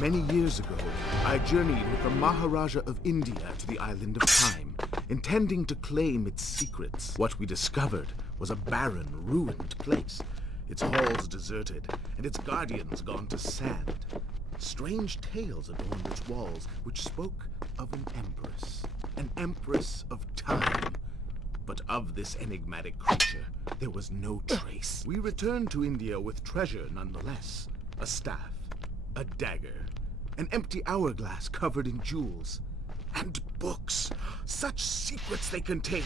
Many years ago, I journeyed with the Maharaja of India to the island of Time, intending to claim its secrets. What we discovered was a barren, ruined place, its halls deserted, and its guardians gone to sand. Strange tales adorned its walls, which spoke of an empress of time. But of this enigmatic creature, there was no trace. We returned to India with treasure nonetheless. A staff, a dagger, an empty hourglass covered in jewels, and books. Such secrets they contained.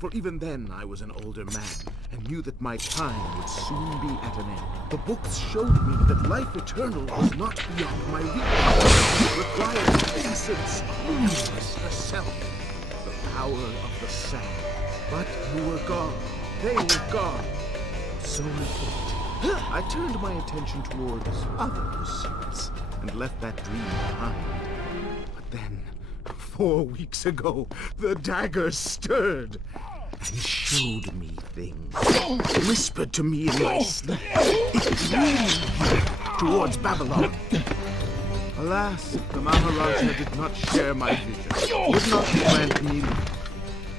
For even then I was an older man, and knew that my time would soon be at an end. The books showed me that life eternal was not beyond my reach. It required the essence of Empress herself, the power of the sand. But you were gone. They were gone. So I thought. I turned my attention towards other pursuits and left that dream behind. But then, 4 weeks ago, the dagger stirred and showed me things. Whispered to me in my sleep. It drew me towards Babylon. Alas, the Maharaja did not share my vision, would not grant me leave.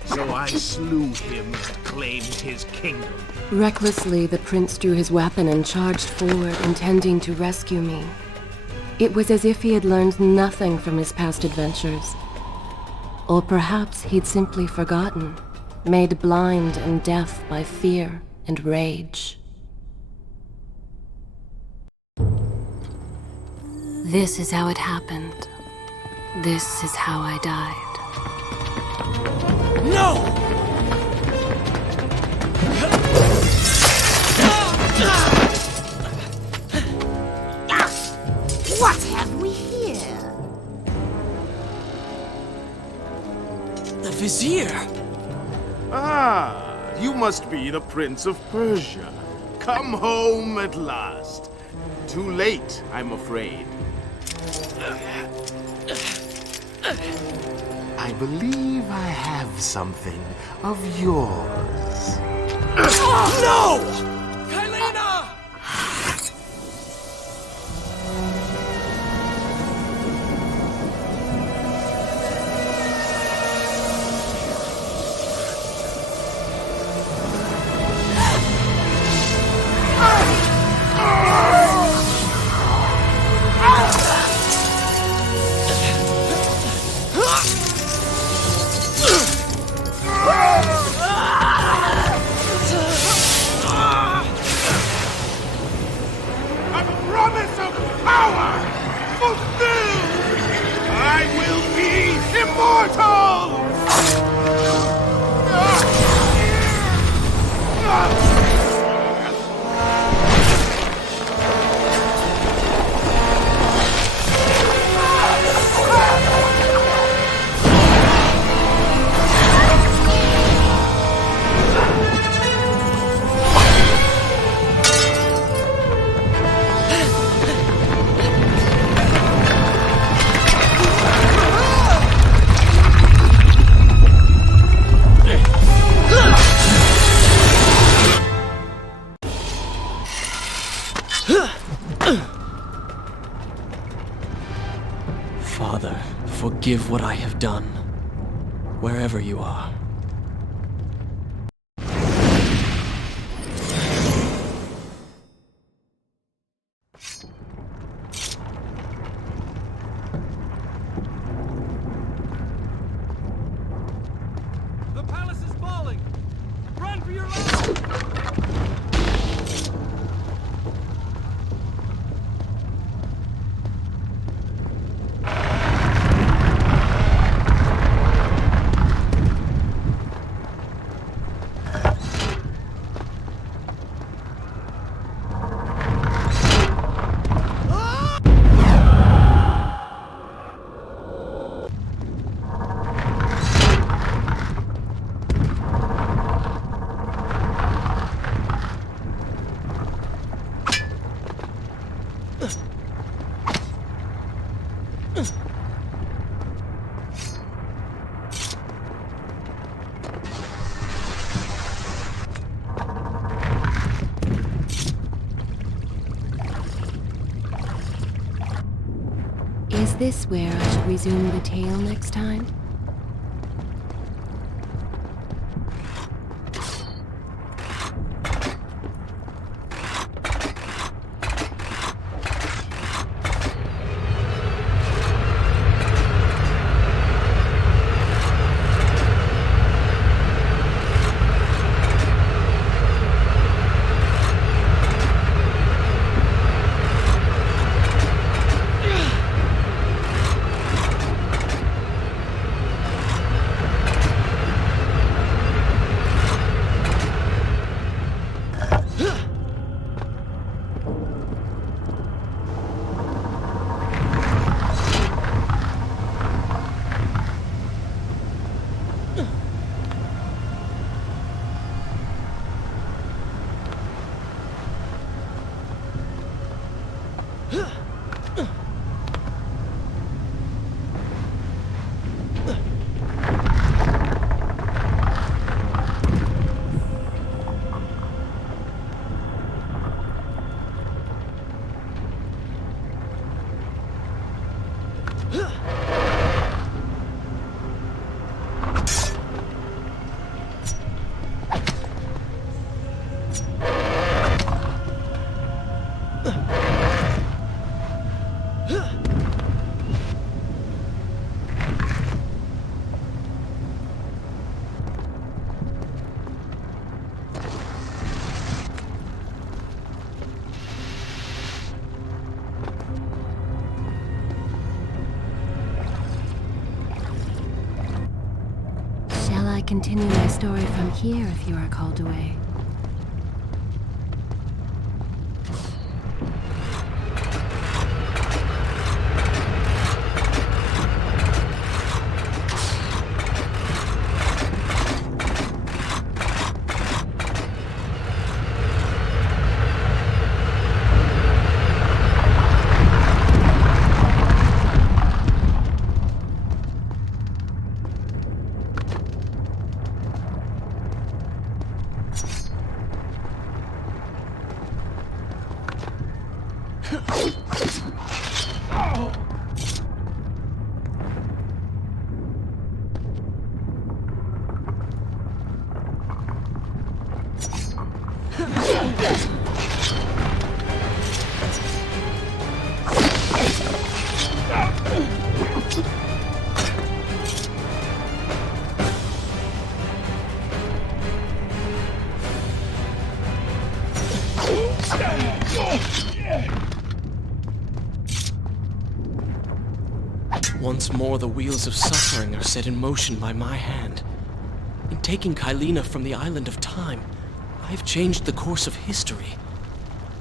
So I slew him and claimed his kingdom. Recklessly, the prince drew his weapon and charged forward, intending to rescue me. It was as if he had learned nothing from his past adventures. Or perhaps he'd simply forgotten, made blind and deaf by fear and rage. This is how it happened. This is how I died. No! What have we here? The Vizier! Ah, you must be the Prince of Persia. Come home at last. Too late, I'm afraid. I believe I have something of yours. No! Kaileena! Father, forgive what I have done, wherever you are. The palace is falling! Run for your life! this where I should resume the tale next time? Continue my story from here if you are called away. Once more, the wheels of suffering are set in motion by my hand. In taking Kaileena from the island of time, I've changed the course of history.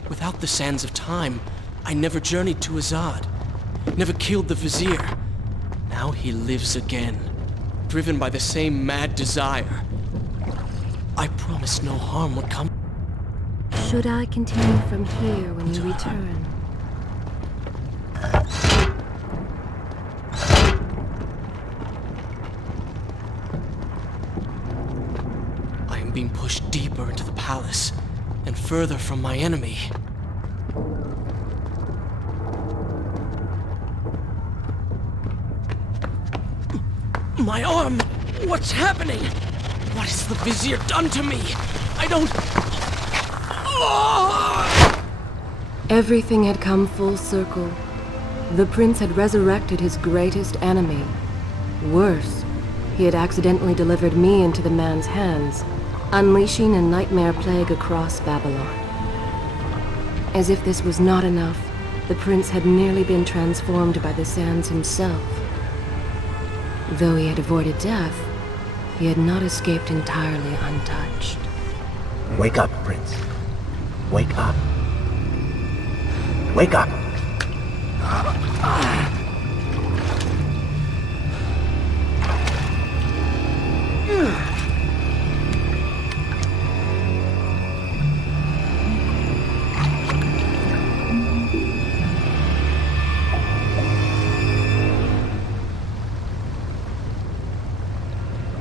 Without the sands of time, I never journeyed to Azad, never killed the Vizier. Now he lives again, driven by the same mad desire. I promised no harm would come. Should I continue from here when you return? I am being pushed deeper into the palace, and further from my enemy. My arm! What's happening? What has the Vizier done to me? I don't... Everything had come full circle. The prince had resurrected his greatest enemy. Worse, he had accidentally delivered me into the man's hands, unleashing a nightmare plague across Babylon. As if this was not enough, the prince had nearly been transformed by the sands himself. Though he had avoided death, he had not escaped entirely untouched. Wake up, Prince. Wake up. Wake up!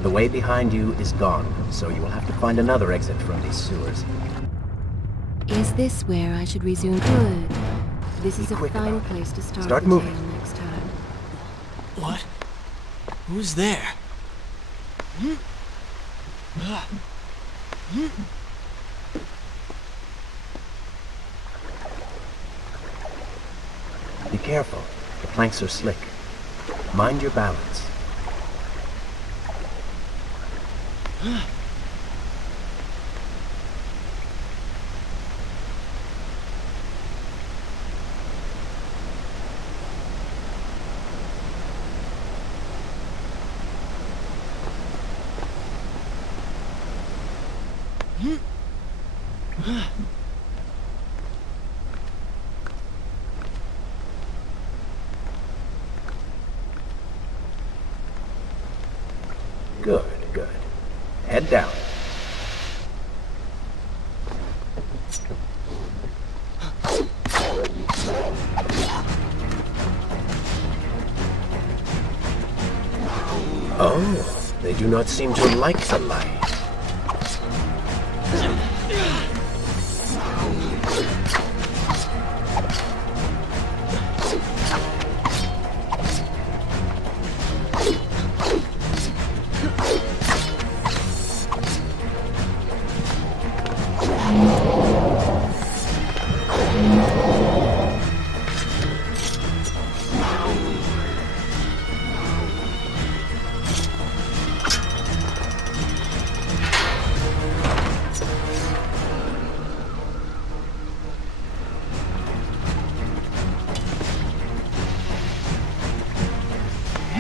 The way behind you is gone, so you will have to find another exit from these sewers. Is this where I should resume? Good. This is a quick fine about it. place to start Start the moving. tale next time. What? Who's there? Be careful. The planks are slick. Mind your balance. Good, good. Head down. Oh, they do not seem to like the light.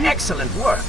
Excellent work!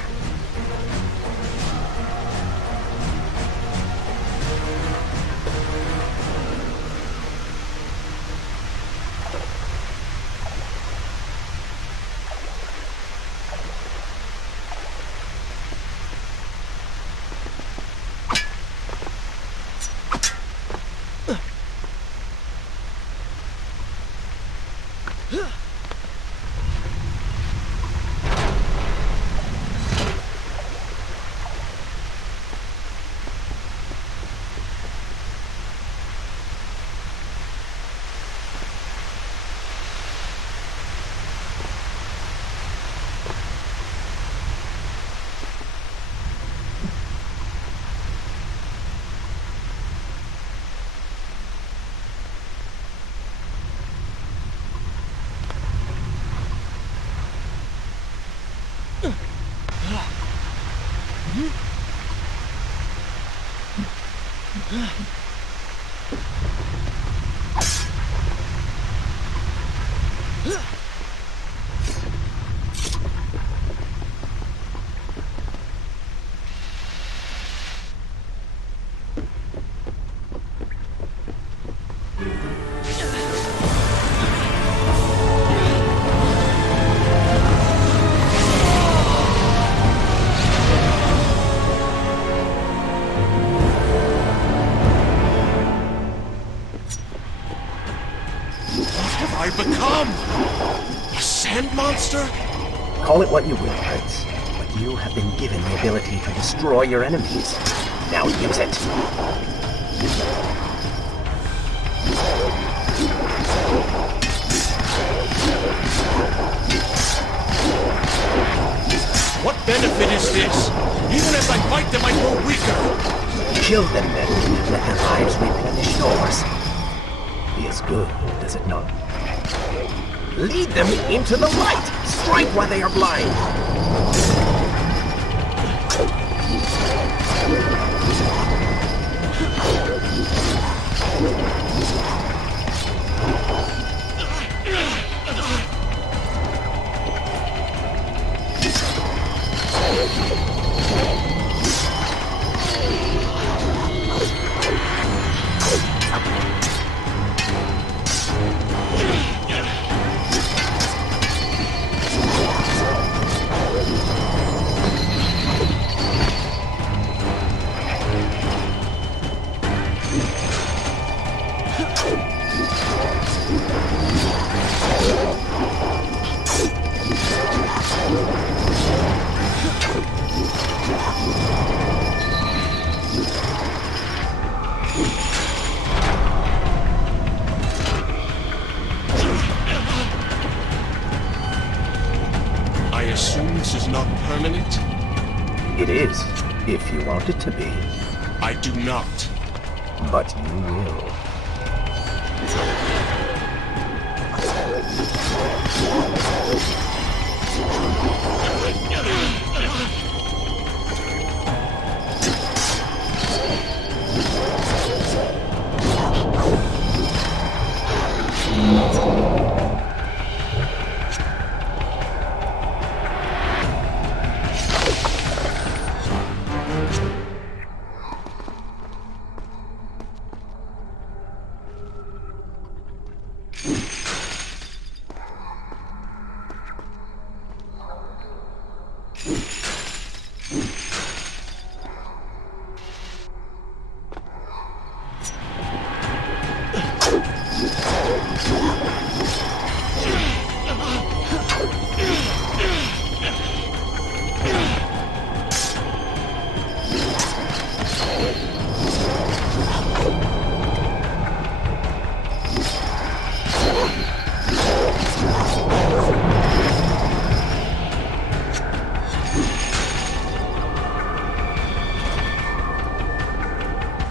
I become? A sand monster? Call it what you will, Prince, but you have been given the ability to destroy your enemies. Now use it. What benefit is this? Even as I fight them, I grow weaker. Kill them then, and let their lives replenish yours. Feels good, does it not? Lead them into the light! Strike while they are blind! is not permanent? It is, if you want it to be. I do not. But you will.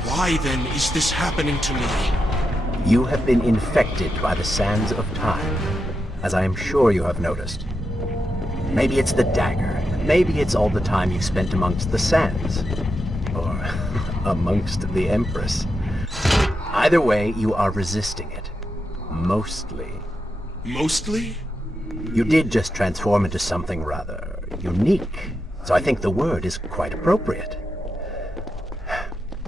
Why then is this happening to me? You have been infected by the sands of time, as I am sure you have noticed. Maybe it's the dagger. Maybe it's all the time you've spent amongst the sands. Or amongst the Empress. Either way, you are resisting it. Mostly. Mostly? You did just transform into something rather unique, so I think the word is quite appropriate.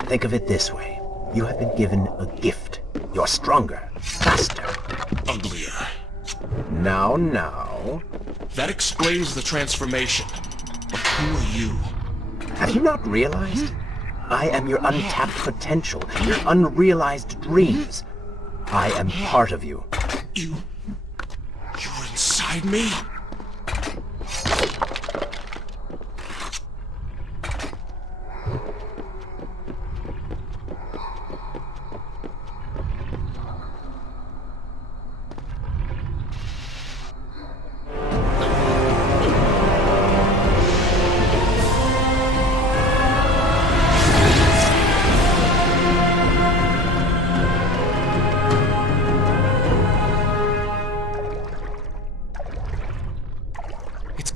Think of it this way. You have been given a gift. You're stronger, faster. Uglier. Now. That explains the transformation. But who are you? Have you not realized? I am your untapped potential, your unrealized dreams. I am part of you. You're inside me?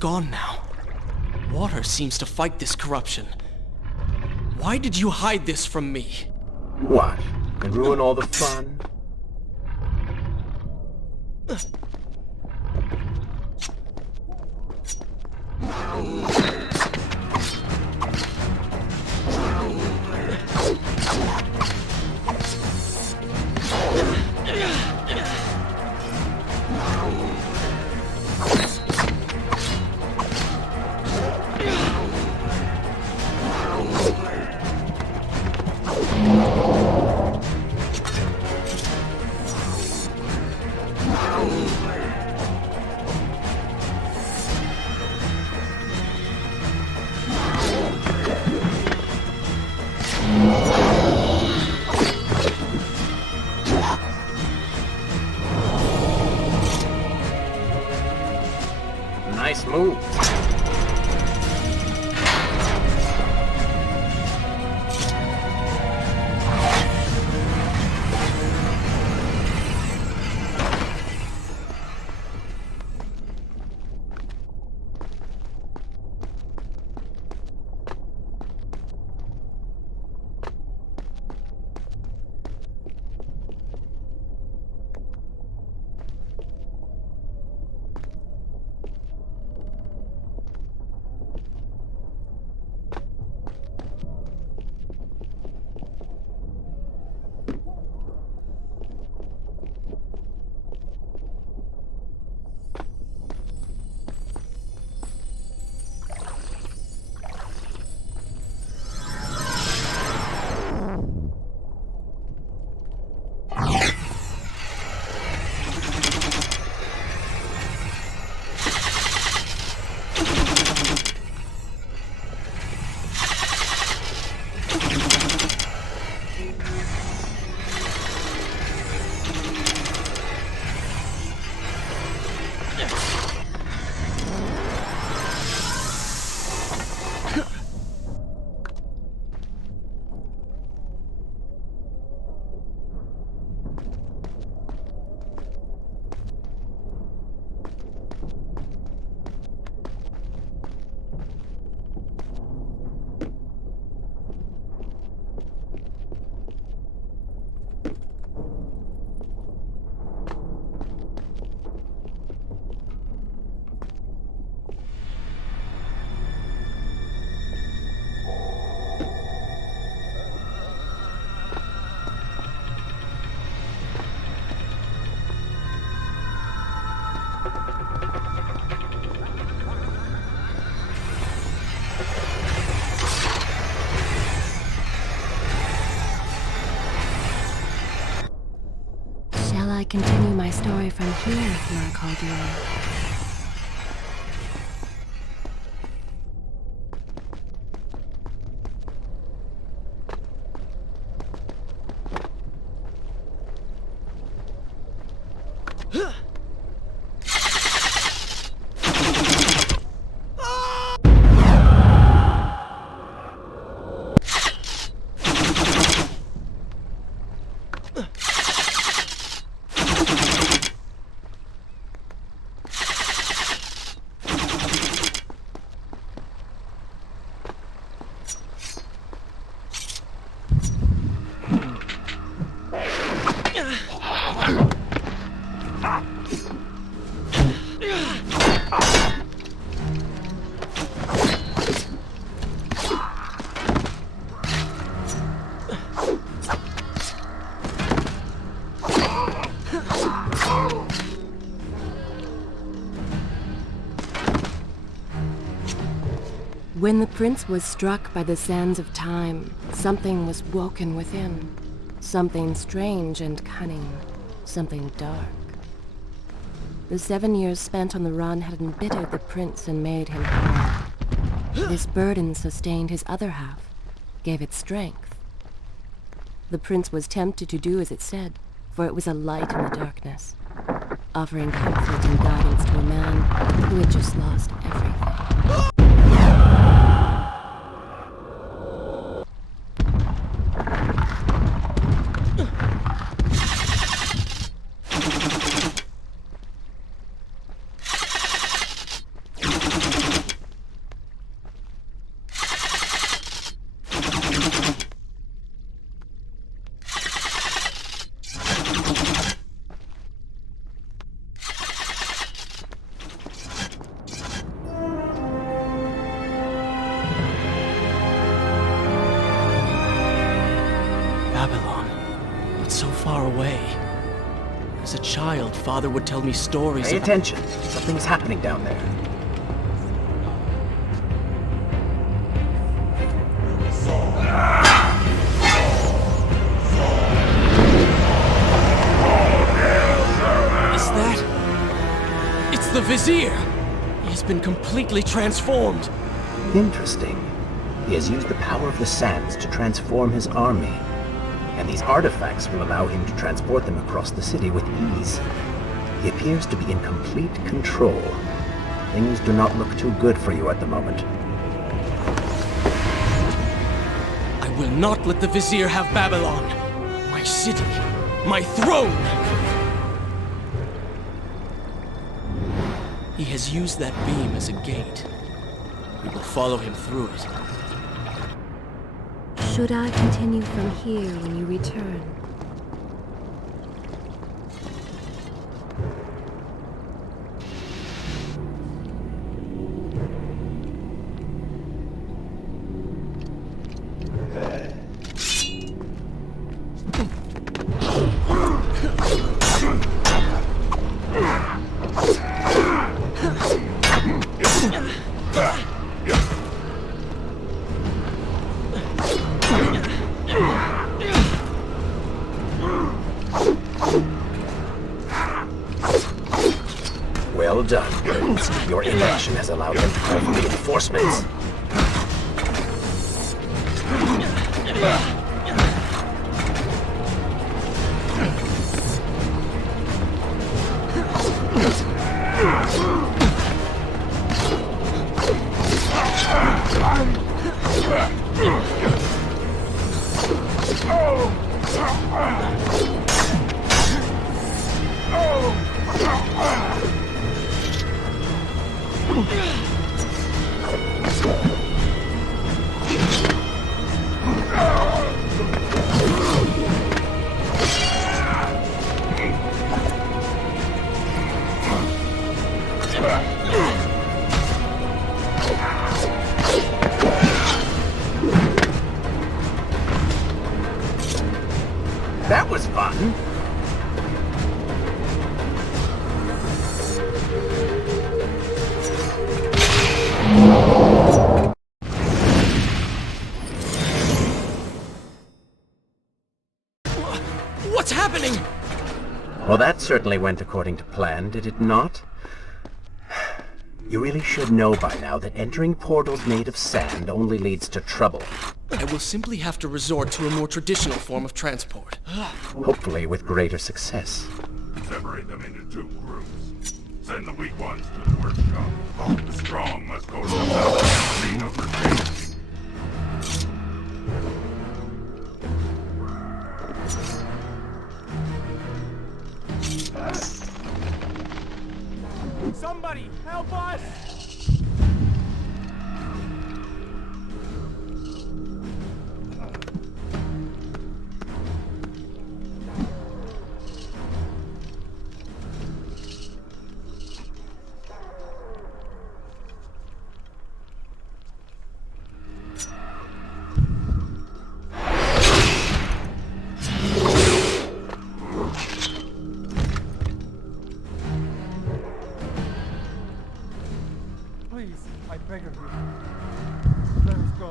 Gone now. Water seems to fight this corruption. Why did you hide this from me? What? And ruin all the fun? Shall I continue my story from here, Flora Caldera? When the prince was struck by the sands of time, something was woken within. Something strange and cunning. Something dark. The 7 years spent on the run had embittered the prince and made him hard. This burden sustained his other half, gave it strength. The prince was tempted to do as it said, for it was a light in the darkness, offering comfort and guidance to a man who had just lost everything. As a child, Father would tell me stories Pay attention. Something's happening down there. Is that... It's the Vizier! He has been completely transformed. Interesting. He has used the power of the sands to transform his army. And these artifacts will allow him to transport them across the city with ease. He appears to be in complete control. Things do not look too good for you at the moment. I will not let the Vizier have Babylon. My city. My throne! He has used that beam as a gate. We will follow him through it. Should I continue from here when you return? Well done. Your inaction has allowed them to call for reinforcements. That was fun. What's happening? Well, that certainly went according to plan, did it not? You really should know by now that entering portals made of sand only leads to trouble. I will simply have to resort to a more traditional form of transport. Hopefully with greater success. Separate them into 2 groups. Send the weak ones to the workshop. The strong must go to the battle arena for training. Somebody, help us! Please, I beg of you. Let us go.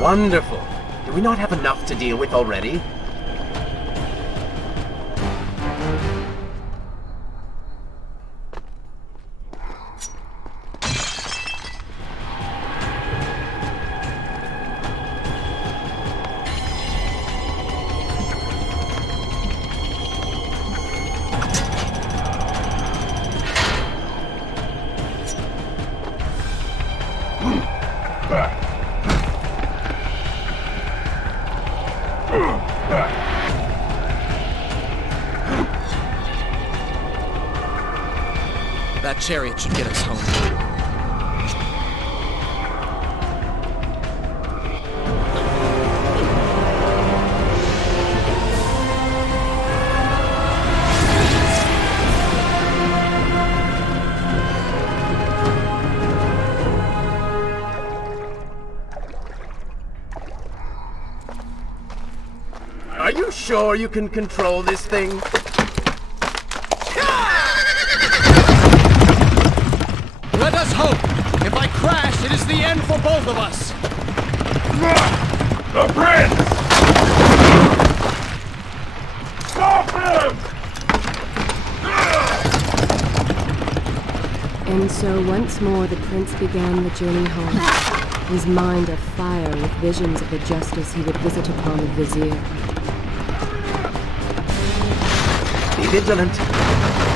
Wonderful. Do we not have enough to deal with already? That chariot should get us home. Are you sure you can control this thing? Let us hope! If I crash, it is the end for both of us! The prince! Stop him! And so once more the prince began the journey home, his mind afire with visions of the justice he would visit upon the vizier. Be vigilant.